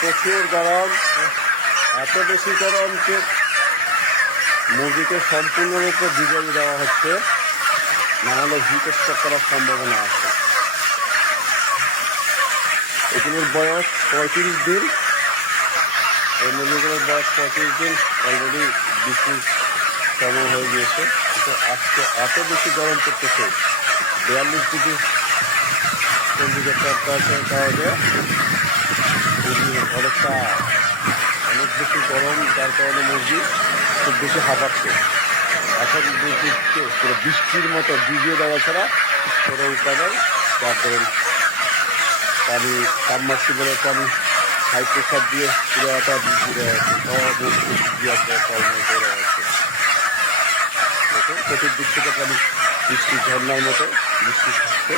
প্রচুর গরম, এত বেশি গরম যে মুরগিকে সম্পূর্ণরূপে ভিজিয়ে দেওয়া হচ্ছে, নাহলে হিট স্ট্রোক করার সম্ভাবনা আছে। এগুলোর বয়স 35 দিন। এই মুরগিগুলোর বয়স 35 দিন, অলরেডি বৃষ্টির সময় হয়ে গিয়েছে। কিন্তু আজকে এত বেশি গরম পড়তেছে, 42 ডিগ্রি সেন্টিগ্রেড টেম্পারেচার কারণে মুরগি অনেক বেশি গরম, যার কারণে মুরগি খুব বেশি হাঁপাচ্ছে। এখন মুরগিকে পুরো বৃষ্টির মতো ভিজিয়ে দেওয়া ছাড়া কোনো উপায় নেই। তারপরে পানি সাবমার্সিবলের পানি হাই প্রেশার দিয়ে পুরোটা ভিজিয়ে দেওয়া হচ্ছে, করে হচ্ছে। দেখুন চতুর্দিক থেকে পানি বৃষ্টি ঝর্নার মতো বৃষ্টি থাকছে।